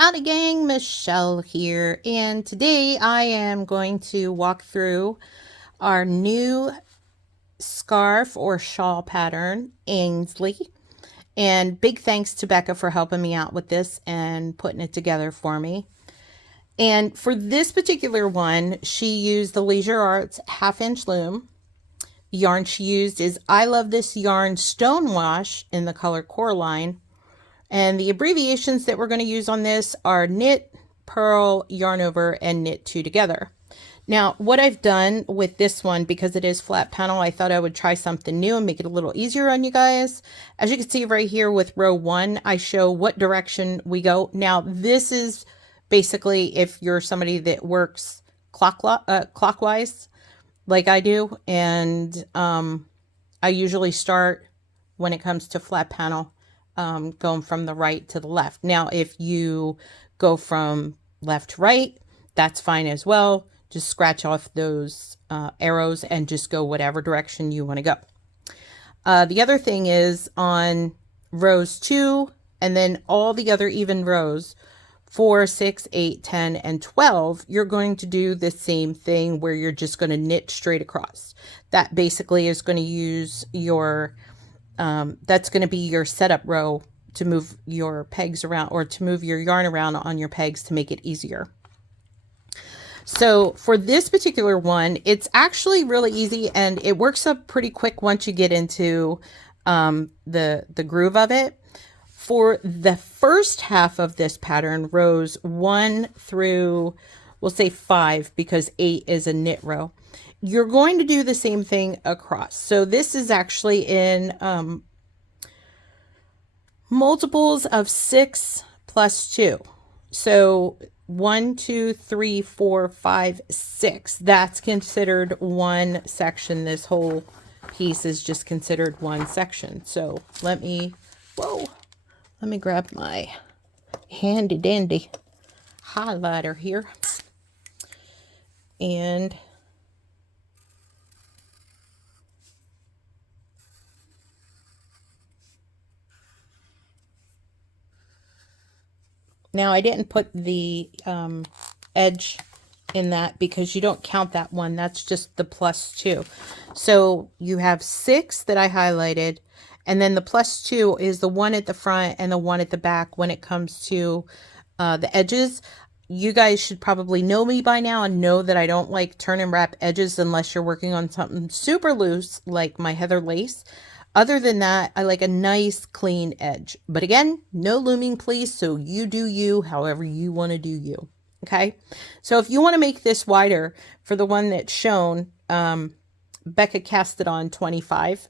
Howdy gang, Michelle here, and today I am going to walk through our new scarf or shawl pattern, Ainsley. And big thanks to Becca for helping me out with this and putting it together for me. And for this particular one, she used the Leisure Arts half-inch loom. The yarn she used is I Love This Yarn Stonewash in the color Coraline. And the abbreviations that we're going to use on this are knit, purl, yarn over, and knit two together. Now, what I've done with this one, because it is flat panel, I thought I would try something new and make it a little easier on you guys. As you can see right here with row 1, I show what direction we go. Now, this is basically if you're somebody that works clockwise, like I do, and I usually start when it comes to flat panel going from the right to the left. Now, if you go from left to right, that's fine as well. Just scratch off those arrows and just go whatever direction you want to go. The other thing is on rows 2 and then all the other even rows, 4, 6, 8, 10, and 12, you're going to do the same thing where you're just going to knit straight across. That basically is going to use your, that's going to be your setup row to move your pegs around or to move your yarn around on your pegs to make it easier. So for this particular one, it's actually really easy and it works up pretty quick once you get into the groove of it. For the first half of this pattern, rows 1 through, we'll say 5 because 8 is a knit row, you're going to do the same thing across. So this is actually in multiples of 6 plus 2. So 1, 2, 3, 4, 5, 6. That's considered one section. This whole piece is just considered one section. So let me grab my handy dandy highlighter here. And now I didn't put the edge in that because you don't count that one. That's just the plus 2. So you have 6 that I highlighted, and then the plus 2 is the one at the front and the one at the back when it comes to the edges. You guys should probably know me by now and know that I don't like turn and wrap edges unless you're working on something super loose like my heather lace. Other than that, I like a nice clean edge. But again, no looming please, so you do you however you want to do you. Okay, so if you want to make this wider for the one that's shown, Becca cast it on 25.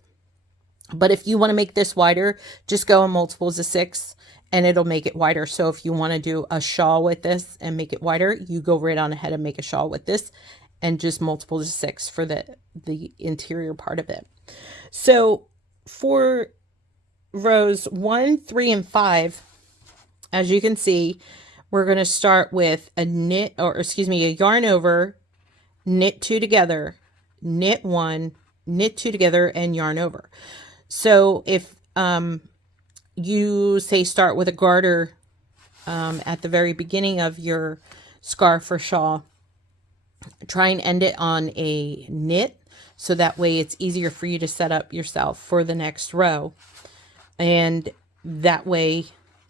But if you want to make this wider, just go in multiples of 6 and it'll make it wider. So if you want to do a shawl with this and make it wider, you go right on ahead and make a shawl with this and just multiples of 6 for the interior part of it. So for rows 1, 3, and 5, as you can see, we're going to start with a knit, or excuse me, a yarn over, knit 2 together, knit 1, knit 2 together, and yarn over. So if you say start with a garter at the very beginning of your scarf or shawl, try and end it on a knit, so that way it's easier for you to set up yourself for the next row. And that way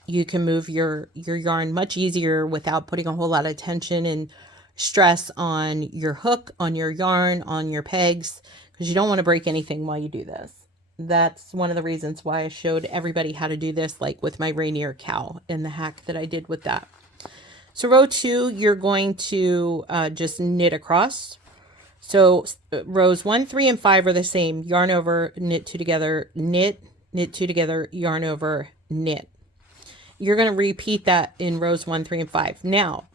you can move your yarn much easier without putting a whole lot of tension and stress on your hook, on your yarn, on your pegs, because you don't want to break anything while you do this. That's one of the reasons why I showed everybody how to do this, like with my Rainier cow and the hack that I did with that. So row 2, you're going to just knit across. So rows 1, 3, and 5 are the same. Yarn over, knit 2 together, knit, knit 2 together, yarn over, knit. You're going to repeat that in rows 1, 3, and 5. Now,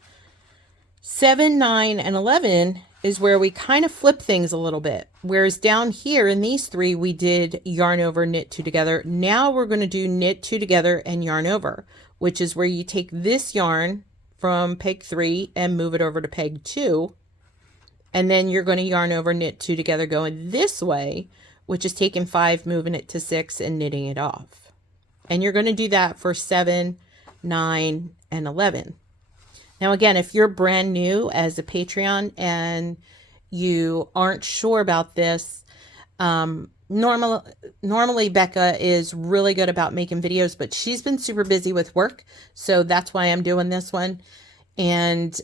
7, 9, and 11 is where we kind of flip things a little bit. Whereas down here in these 3, we did yarn over, knit 2 together. Now we're going to do knit 2 together and yarn over, which is where you take this yarn from peg 3 and move it over to peg 2. And then you're going to yarn over, knit 2 together going this way, which is taking 5, moving it to 6 and knitting it off. And you're going to do that for 7, 9, and 11. Now, again, if you're brand new as a Patreon and you aren't sure about this, normally Becca is really good about making videos, but she's been super busy with work. So that's why I'm doing this one. And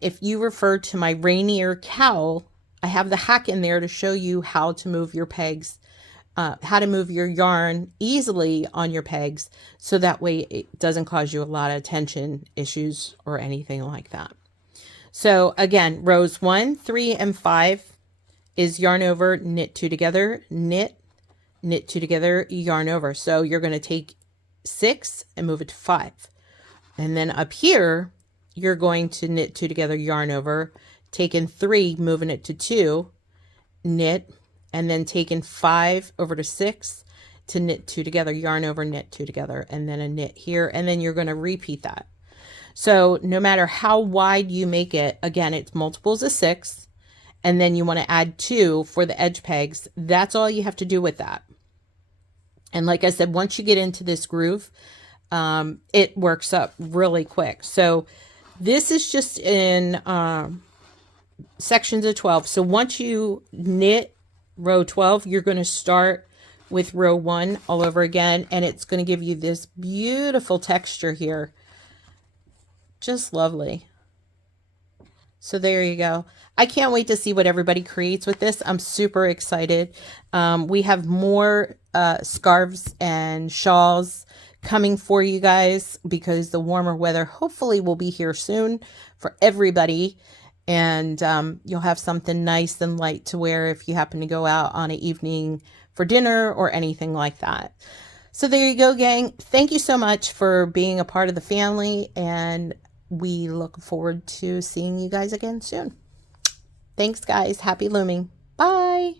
if you refer to my Rainier cowl, I have the hack in there to show you how to move your pegs, how to move your yarn easily on your pegs, so that way it doesn't cause you a lot of tension issues or anything like that. So again, rows 1, 3, and 5 is yarn over, knit 2 together, knit, knit 2 together, yarn over. So you're going to take 6 and move it to 5. And then up here, you're going to knit 2 together, yarn over, taking 3, moving it to 2, knit, and then taking 5 over to 6 to knit 2 together, yarn over, knit 2 together, and then a knit here, and then you're going to repeat that. So no matter how wide you make it, again, it's multiples of 6, and then you want to add 2 for the edge pegs. That's all you have to do with that. And like I said, once you get into this groove, it works up really quick. So this is just in sections of 12. So once you knit row 12, you're going to start with row 1 all over again, and it's going to give you this beautiful texture here. Just lovely. So there you go. I can't wait to see what everybody creates with this. I'm super excited. We have more scarves and shawls coming for you guys, because the warmer weather hopefully will be here soon for everybody. And you'll have something nice and light to wear if you happen to go out on an evening for dinner or anything like that. So there you go, gang. Thank you so much for being a part of the family, and we look forward to seeing you guys again soon. Thanks, guys. Happy looming. Bye.